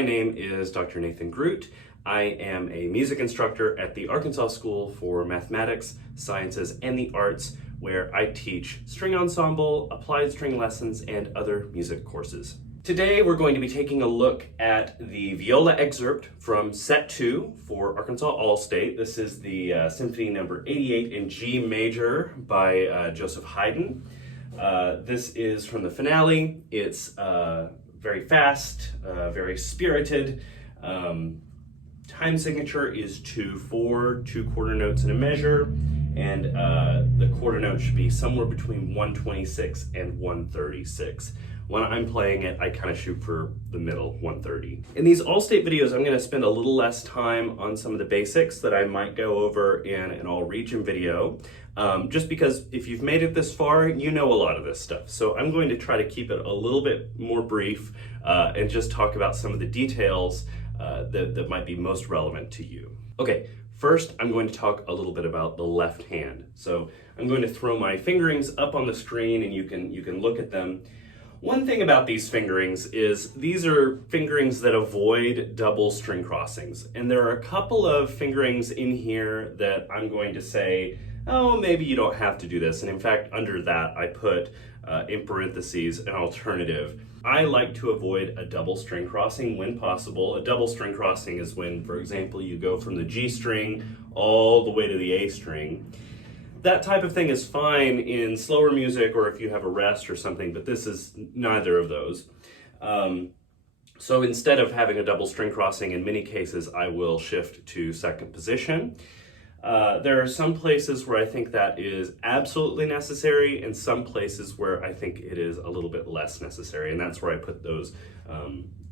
My name is Dr. Nathan Groot. I am a music instructor at the Arkansas School for Mathematics, Sciences, and the Arts, where I teach string ensemble, applied string lessons, and other music courses. Today we're going to be taking a look at the Viola excerpt from Set 2 for Arkansas All-State. This is the Symphony number 88 in G major by Joseph Haydn. This is from the finale. It's very fast, very spirited. Time signature is 2/4, 2 quarter notes in a measure, and the quarter note should be somewhere between 126 and 136. When I'm playing it, I kind of shoot for the middle, 130. In these all-state videos, I'm going to spend a little less time on some of the basics that I might go over in an all-region video, just because if you've made it this far, you know a lot of this stuff. So I'm going to try to keep it a little bit more brief and just talk about some of the details that might be most relevant to you. Okay, first I'm going to talk a little bit about the left hand. So I'm going to throw my fingerings up on the screen and you can look at them. One thing about these fingerings is these are fingerings that avoid double string crossings. And there are a couple of fingerings in here that I'm going to say, oh, maybe you don't have to do this. And in fact, under that, I put in parentheses an alternative. I like to avoid a double string crossing when possible. A double string crossing is when, for example, you go from the G string all the way to the A string. That type of thing is fine in slower music or if you have a rest or something, but this is neither of those. So instead of having a double string crossing, in many cases, I will shift to second position. There are some places where I think that is absolutely necessary and some places where I think it is a little bit less necessary, and that's where I put those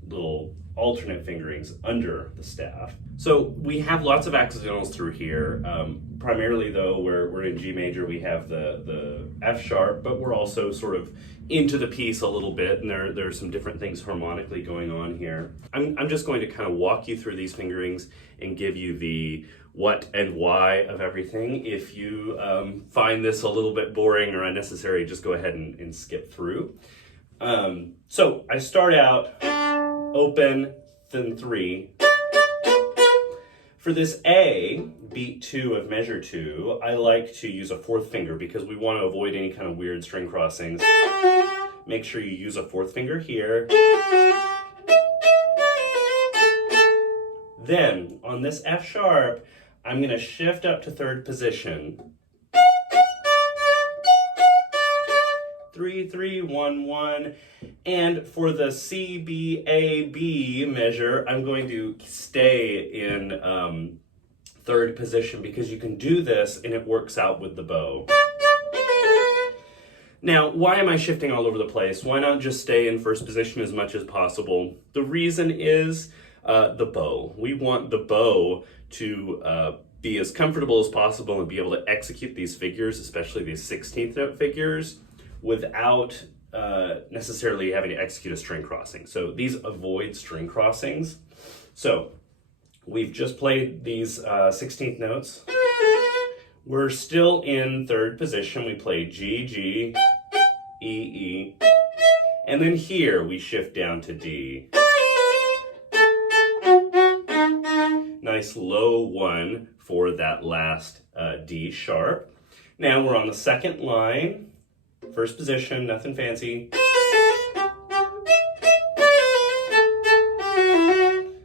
little alternate fingerings under the staff. So we have lots of accidentals through here. Primarily though, we're in G major, we have the F sharp, but we're also sort of into the piece a little bit, and there's some different things harmonically going on here. I'm just going to kind of walk you through these fingerings and give you the what and why of everything. If you find this a little bit boring or unnecessary, just go ahead and skip through. So I start out open, then 3. For this A, beat 2 of measure 2, I like to use a 4th finger because we want to avoid any kind of weird string crossings. Make sure you use a 4th finger here. Then, on this F sharp, I'm going to shift up to 3rd position. 3, 3, 1, 1. And for the C, B, A, B measure, I'm going to stay in 3rd position because you can do this and it works out with the bow. Now, why am I shifting all over the place? Why not just stay in 1st position as much as possible? The reason is the bow. We want the bow to be as comfortable as possible and be able to execute these figures, especially these 16th note figures, without necessarily having to execute a string crossing. So these avoid string crossings. So we've just played these 16th notes. We're still in 3rd position. We play G, G, E, E, and then here we shift down to D. Nice low 1 for that last D sharp. Now we're on the 2nd line. 1st position, nothing fancy.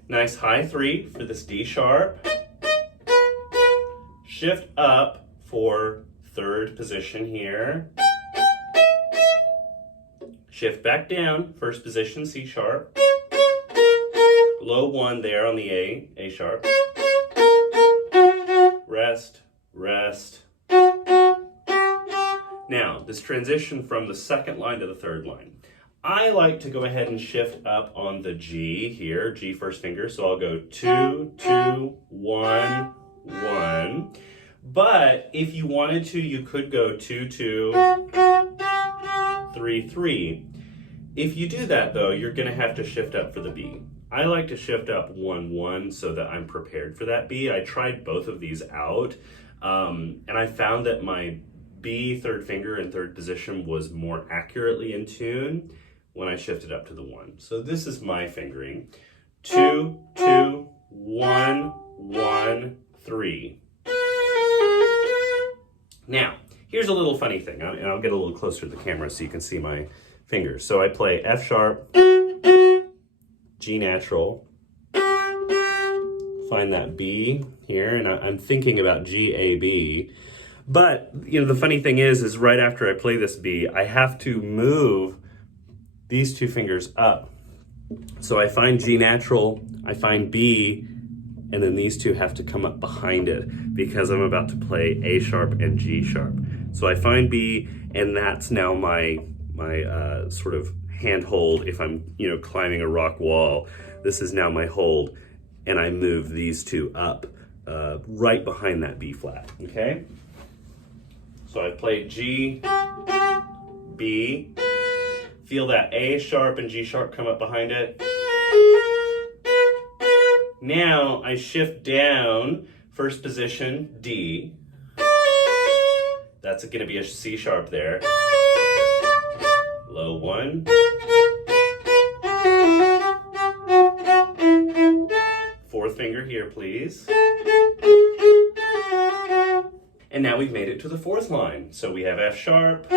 Nice high 3 for this D sharp. Shift up for 3rd position here. Shift back down, 1st position, C sharp. Low 1 there on the A sharp. Rest, rest. Now, this transition from the 2nd line to the 3rd line. I like to go ahead and shift up on the G here, G 1st finger, so I'll go 2, 2, 1, 1. But if you wanted to, you could go 2, 2, 3, 3. If you do that though, you're gonna have to shift up for the B. I like to shift up 1, 1 so that I'm prepared for that B. I tried both of these out, and I found that my B 3rd finger in 3rd position was more accurately in tune when I shifted up to the 1. So this is my fingering. 2, 2, 1, 1, 3. Now, here's a little funny thing, and I'll get a little closer to the camera so you can see my fingers. So I play F sharp, G natural, find that B here, and I'm thinking about G, A, B. But, you know, the funny thing is right after I play this B, I have to move these two fingers up. So I find G natural, I find B, and then these two have to come up behind it because I'm about to play A sharp and G sharp. So I find B, and that's now my sort of handhold if I'm, you know, climbing a rock wall. This is now my hold, and I move these two up right behind that B flat, okay? So I played G, B, feel that A sharp and G sharp come up behind it. Now I shift down, first position, D. That's gonna be a C sharp there. Low 1. Fourth finger here, please. And now we've made it to the fourth line. So we have F sharp.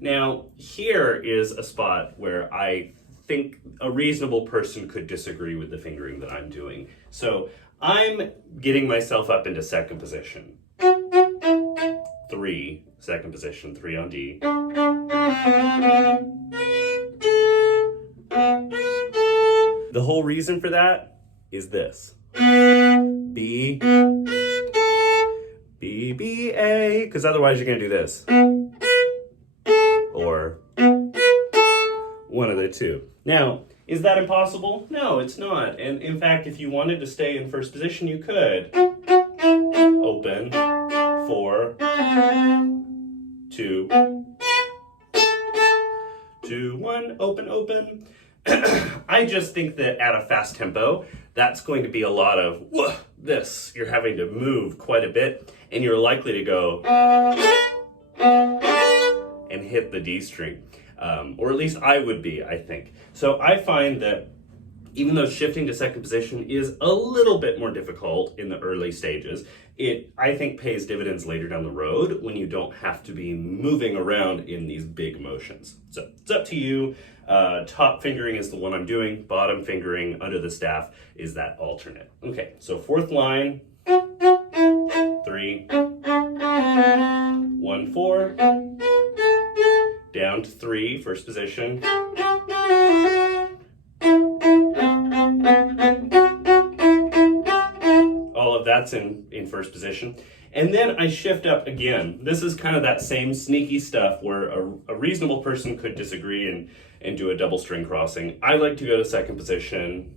Now, here is a spot where I think a reasonable person could disagree with the fingering that I'm doing. So I'm getting myself up into second position. 3, second position, 3 on D. The whole reason for that is this. B, B, B, A, because otherwise you're going to do this. Or one of the two. Now, is that impossible? No, it's not. And in fact, if you wanted to stay in first position, you could. Open, 4, 2, 2, 1, open, open. I just think that at a fast tempo, that's going to be a lot of this. You're having to move quite a bit, and you're likely to go and hit the D string. Or at least I would be, I think. So I find that even though shifting to second position is a little bit more difficult in the early stages, it, I think, pays dividends later down the road when you don't have to be moving around in these big motions. So it's up to you. Top fingering is the one I'm doing. Bottom fingering under the staff is that alternate. Okay, so fourth line, 3, 1, 4, down to 3, first position. All of that's in first position. And then I shift up again. This is kind of that same sneaky stuff where a reasonable person could disagree and do a double string crossing. I like to go to second position.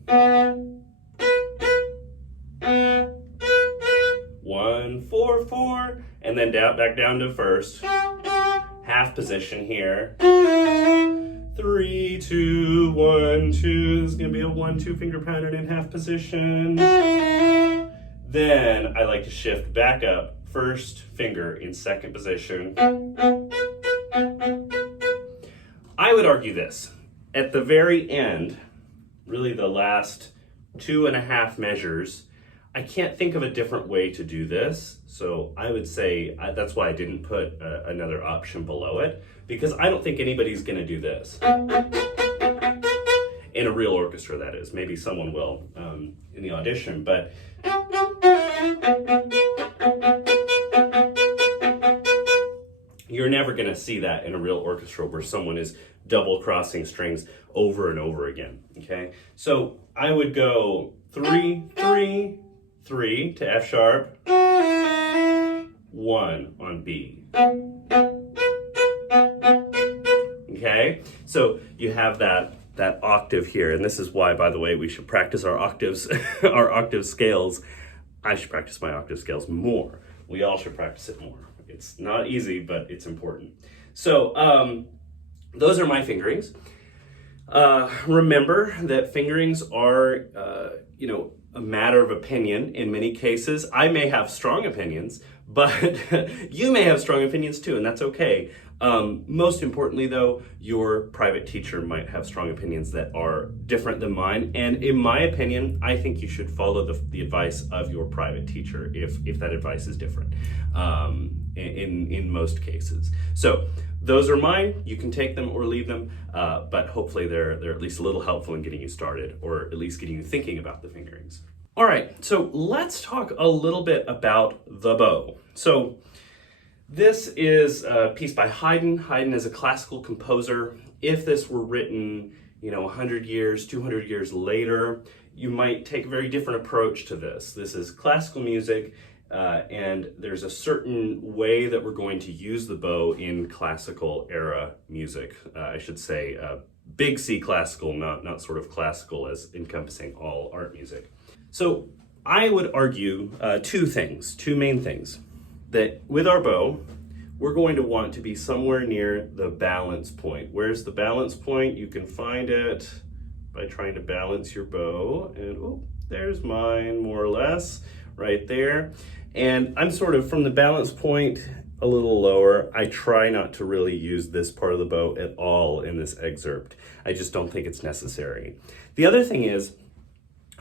1, 4, 4, and then back down to first. Half position here. 3, 2, 1, 2. This is going to be a 1, 2 finger pattern in half position. Then I like to shift back up, first finger in second position. I would argue this. At the very end, really the last 2.5 measures, I can't think of a different way to do this. So I would say that's why I didn't put another option below it, because I don't think anybody's going to do this. In a real orchestra, that is. Maybe someone will in the audition, but you're never going to see that in a real orchestra where someone is double crossing strings over and over again, okay? So I would go 3, 3, 3 to F sharp, 1 on B. Okay? So you have that octave here, and this is why, by the way, we should practice our octaves, our octave scales. I should practice my octave scales more. We all should practice it more. It's not easy, but it's important. So those are my fingerings. Remember that fingerings are, a matter of opinion in many cases. I may have strong opinions, But you may have strong opinions too, and that's okay. Most importantly though, your private teacher might have strong opinions that are different than mine. And in my opinion, I think you should follow the advice of your private teacher if that advice is different, in most cases. So those are mine. You can take them or leave them, but hopefully they're at least a little helpful in getting you started, or at least getting you thinking about the fingerings. All right, so let's talk a little bit about the bow. So this is a piece by Haydn. Haydn is a classical composer. If this were written, 100 years, 200 years later, you might take a very different approach to this. This is classical music, and there's a certain way that we're going to use the bow in classical era music. I should say big C classical, not sort of classical as encompassing all art music. So I would argue two main things. That with our bow, we're going to want to be somewhere near the balance point. Where's the balance point? You can find it by trying to balance your bow. And there's mine, more or less, right there. And I'm sort of from the balance point a little lower. I try not to really use this part of the bow at all in this excerpt. I just don't think it's necessary. The other thing is,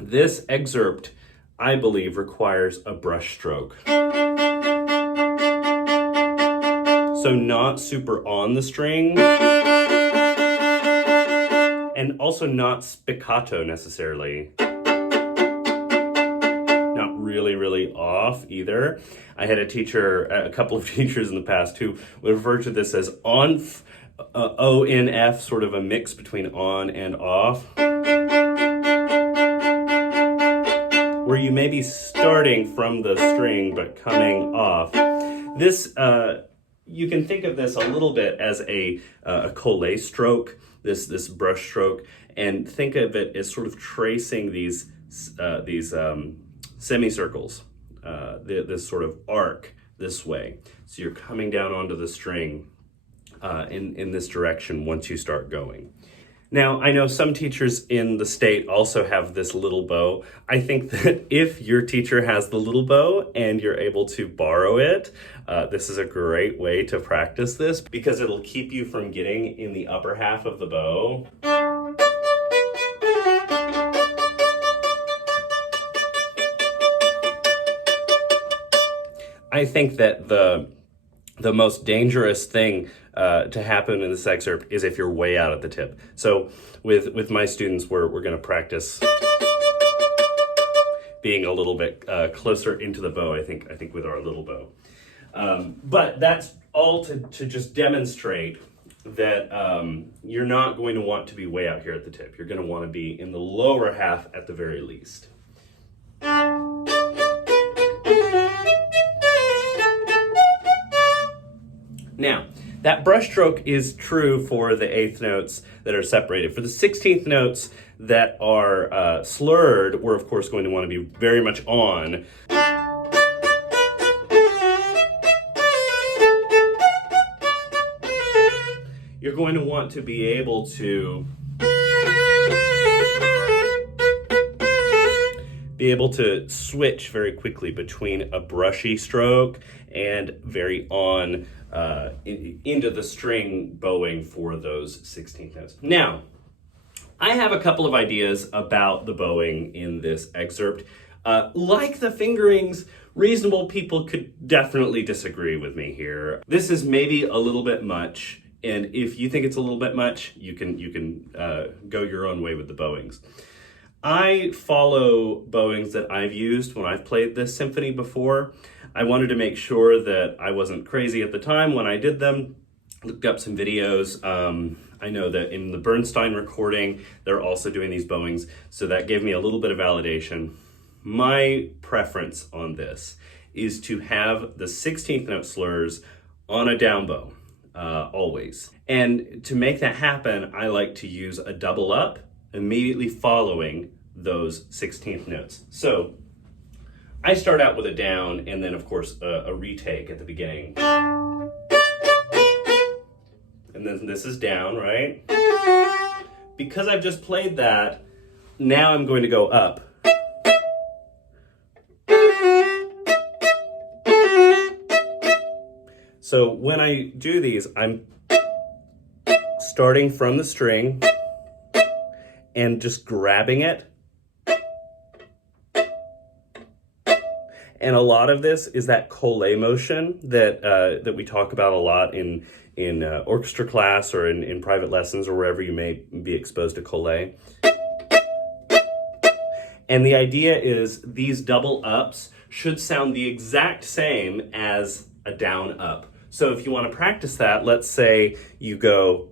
this excerpt, I believe, requires a brush stroke. So not super on the string, and also not spiccato necessarily. Not really off either. I had a couple of teachers in the past who would refer to this as on, O-N-F, sort of a mix between on and off. Where you may be starting from the string but coming off. This, you can think of this a little bit as a collet stroke, this brush stroke, and think of it as sort of tracing these semicircles, this sort of arc this way. So you're coming down onto the string in this direction once you start going. Now, I know some teachers in the state also have this little bow. I think that if your teacher has the little bow and you're able to borrow it, this is a great way to practice this because it'll keep you from getting in the upper half of the bow. I think that the most dangerous thing to happen in this excerpt is if you're way out at the tip. So with my students, we're going to practice being a little bit closer into the bow, I think with our little bow. But that's all to just demonstrate that you're not going to want to be way out here at the tip. You're going to want to be in the lower half at the very least. Now, that brush stroke is true for the 8th notes that are separated. For the 16th notes that are slurred, we're of course going to want to be very much on. You're going to want to be able to switch very quickly between a brushy stroke and very on into the string bowing for those 16th notes. Now, I have a couple of ideas about the bowing in this excerpt. Like the fingerings, reasonable people could definitely disagree with me here. This is maybe a little bit much, and if you think it's a little bit much, you can go your own way with the bowings. I follow bowings that I've used when I've played this symphony before. I wanted to make sure that I wasn't crazy at the time when I did them. Looked up some videos. I know that in the Bernstein recording, they're also doing these bowings, so that gave me a little bit of validation. My preference on this is to have the 16th note slurs on a down bow, always. And to make that happen, I like to use a double up immediately following those 16th notes. So I start out with a down and then of course a retake at the beginning. And then this is down, right? Because I've just played that, now I'm going to go up. So when I do these, I'm starting from the string and just grabbing it. And a lot of this is that collé motion that we talk about a lot in orchestra class or in private lessons or wherever you may be exposed to collé. And the idea is these double ups should sound the exact same as a down up. So if you want to practice that, let's say you go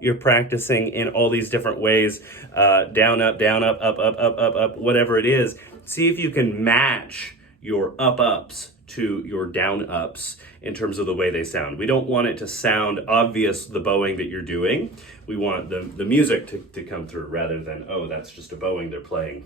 you're practicing in all these different ways, down, up, up, whatever it is. See if you can match your up-ups to your down-ups in terms of the way they sound. We don't want it to sound obvious, the bowing that you're doing. We want the music to come through rather than, oh, that's just a bowing they're playing.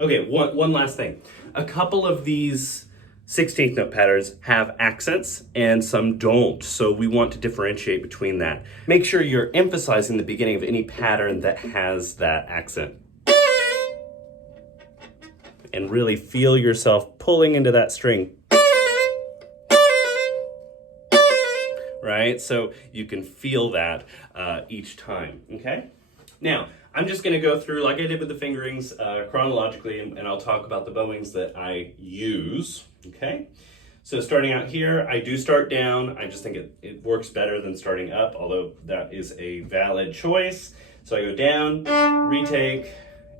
Okay, one last thing. A couple of these 16th note patterns have accents and some don't, so we want to differentiate between that. Make sure you're emphasizing the beginning of any pattern that has that accent. And really feel yourself pulling into that string. Right? So you can feel that each time, okay? Now, I'm just gonna go through, like I did with the fingerings, chronologically, and I'll talk about the bowings that I use, okay? So starting out here, I do start down. I just think it works better than starting up, although that is a valid choice. So I go down, retake,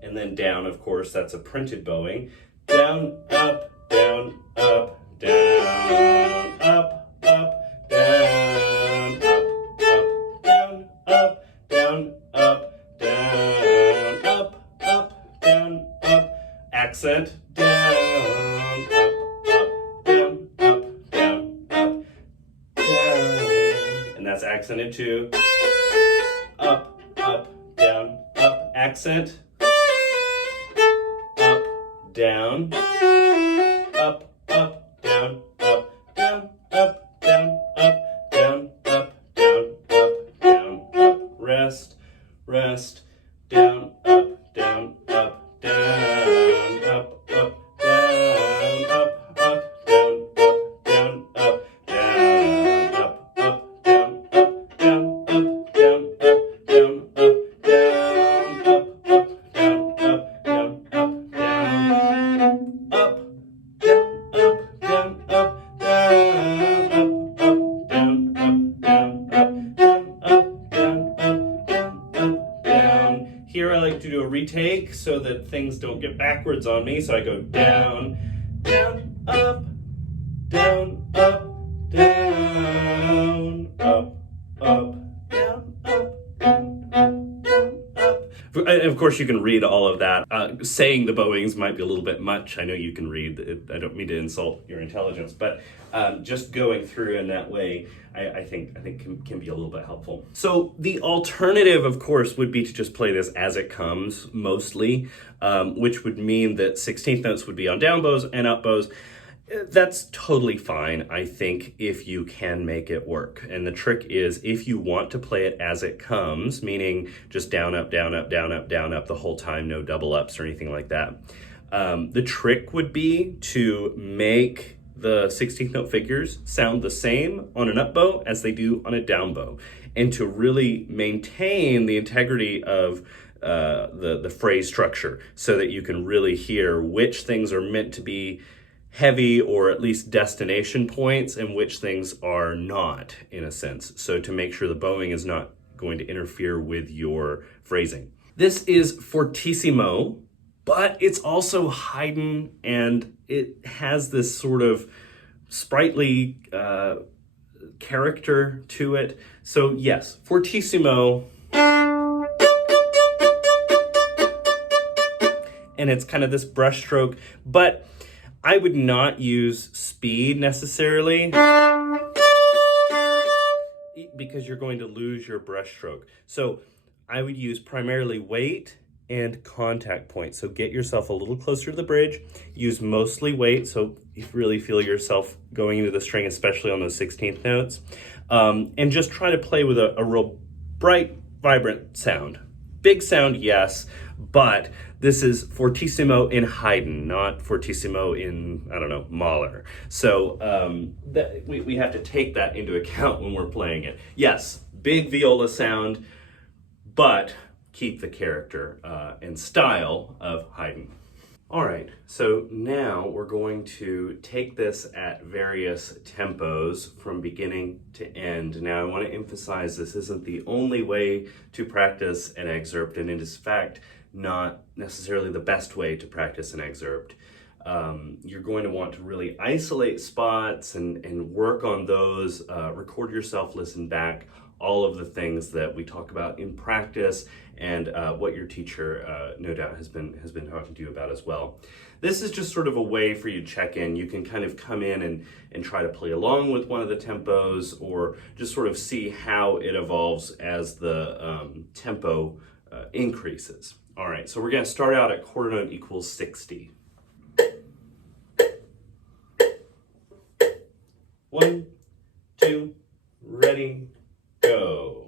and then down, of course, that's a printed bowing. Down, up, down, up, down, up, down, up, down, up, down, up, down, up, accent, down, down, down. And that's accented too. Up, down, up, accent. Down, up, down, up, down, up, down, up, down, up, down, up, down, up, rest, down, up, down, up, down, up, down, up, down, up, down, up, down, up, down, up, down, up, down, up, down, up, down, up, down, up, down, up, down. Here I like to do a retake so that things don't get backwards on me. So I go down, down, up, down, up, down, up, down, up, down, up, down, up. And of course, you can read all of that. Saying the bowings might be a little bit much. I know you can read it. I don't mean to insult your intelligence, but just going through in that way, I think can be a little bit helpful. So the alternative, of course, would be to just play this as it comes, mostly, which would mean that 16th notes would be on down bows and up bows. That's totally fine, I think, if you can make it work. And the trick is, if you want to play it as it comes, meaning just down, up, down, up, down, up, down, up the whole time, no double ups or anything like that. The trick would be to make the 16th note figures sound the same on an up bow as they do on a down bow, and to really maintain the integrity of the phrase structure so that you can really hear which things are meant to be heavy or at least destination points and which things are not, in a sense. So to make sure the bowing is not going to interfere with your phrasing. This is fortissimo, but it's also Haydn, and it has this sort of sprightly character to it. So yes, fortissimo. And it's kind of this brushstroke, but I would not use speed necessarily because you're going to lose your brushstroke. So I would use primarily weight and contact point. So get yourself a little closer to the bridge, use mostly weight, so you really feel yourself going into the string, especially on those 16th notes, and just try to play with a real bright, vibrant sound. Big sound, yes, but this is fortissimo in Haydn, not fortissimo in, I don't know, Mahler. So we have to take that into account when we're playing it. Yes, big viola sound, but keep the character and style of Haydn. All right, so now we're going to take this at various tempos from beginning to end. Now I want to emphasize this isn't the only way to practice an excerpt, and it is in fact not necessarily the best way to practice an excerpt. You're going to want to really isolate spots and work on those, record yourself, listen back, all of the things that we talk about in practice and what your teacher no doubt has been talking to you about as well. This is just sort of a way for you to check in. You can kind of come in and try to play along with one of the tempos, or just sort of see how it evolves as the tempo increases. All right, so we're going to start out at quarter note equals 60. 1, 2, ready, go.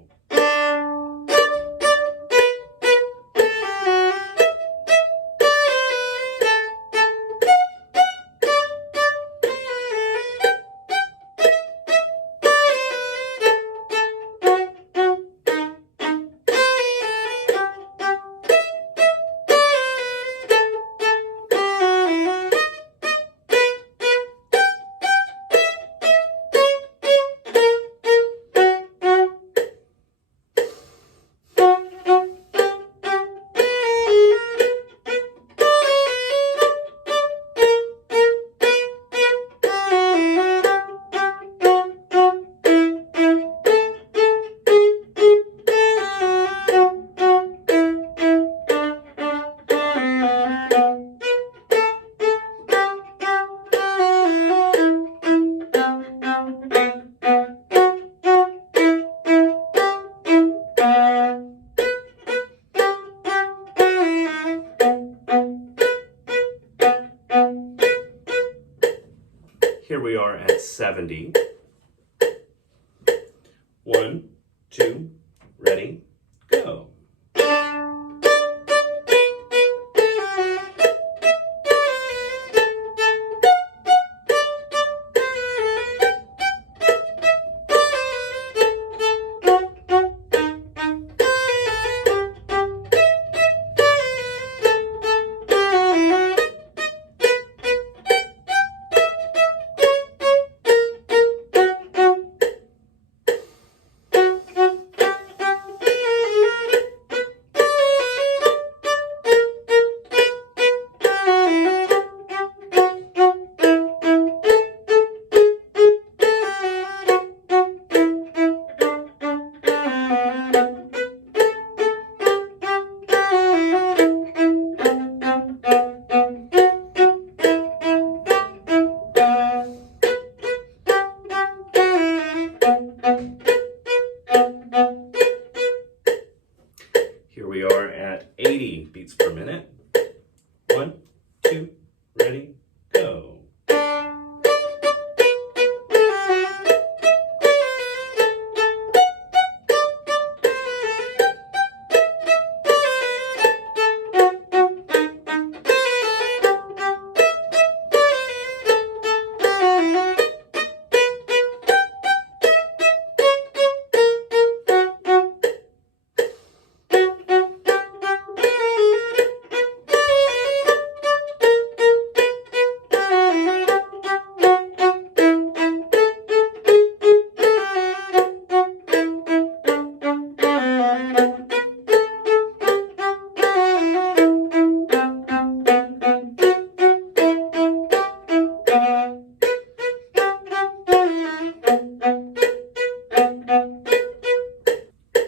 Here we are at 70. 1, 2, ready, go. Here we are at 80 beats per minute. 1, 2, ready, go.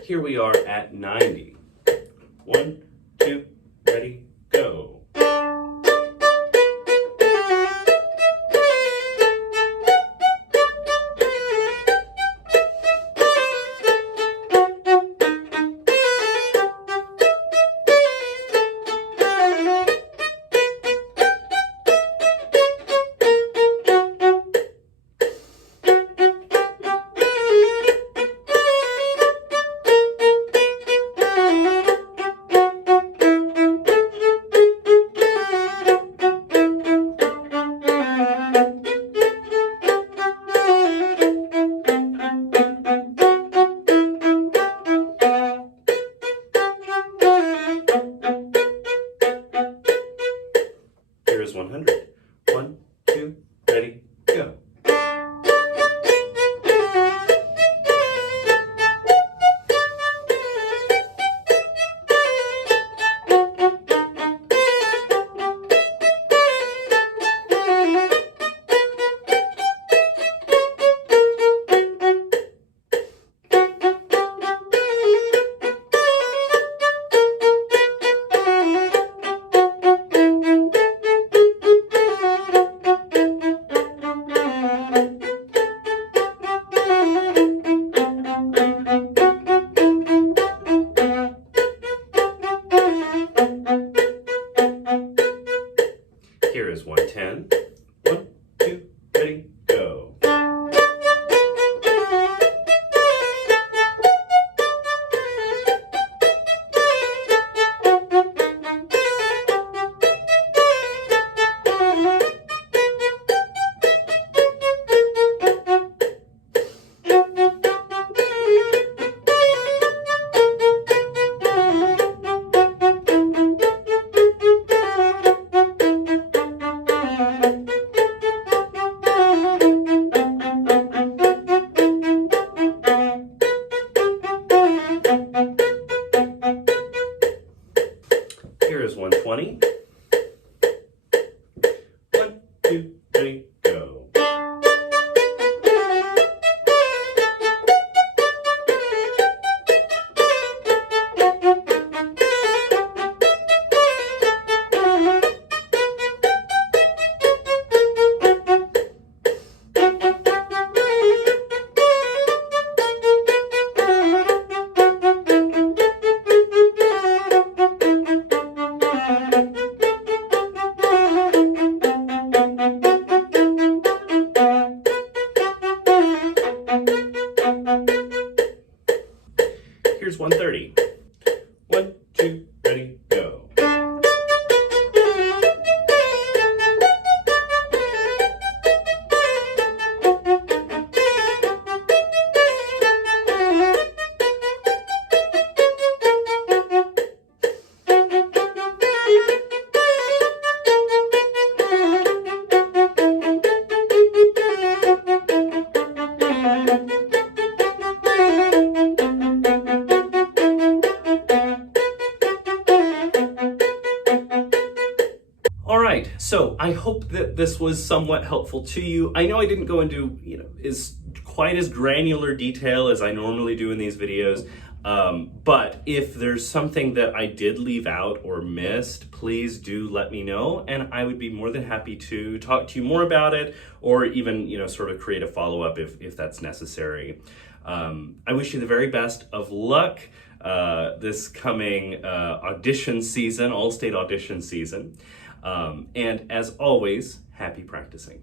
Here we are at 90. 1, 2, ready, go. Here's 100. 1, 2, ready, go. Here is 110. 1, 2, ready, go. Here is 120. 1, 2, 3, go. Here's 130. 1, 2, ready, go. All right, so I hope that this was somewhat helpful to you. I know I didn't go into, quite as granular detail as I normally do in these videos, but if there's something that I did leave out or missed, please do let me know, and I would be more than happy to talk to you more about it, or even, sort of create a follow-up if that's necessary. I wish you the very best of luck this coming audition season, all-state audition season. And as always, happy practicing.